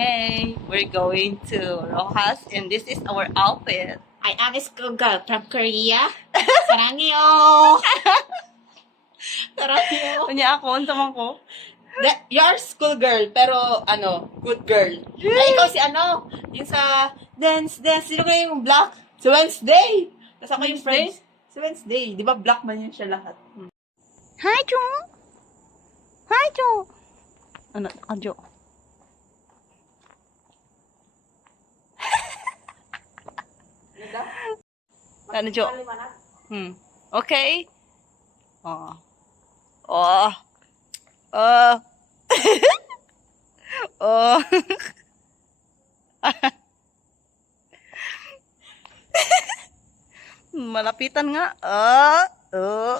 Hey, we're going to Rojas and this is our outfit. I am a school girl from Korea. Sarangyo! Sarangyo! Kanya ako, unsa man ko? You're school girl, pero good girl. Ay, ikaw si yung sa dance. Sino kayo yung black? Si Wednesday! Tapos ako yung Wednesday? friends. Si Wednesday. Di ba black man yun siya lahat? Hi, Jo! Hi, Jo! Ano, Jo? Ano, Jo? Okay? Oh. Oh. Oh. Oh. Malapitan nga. Oh.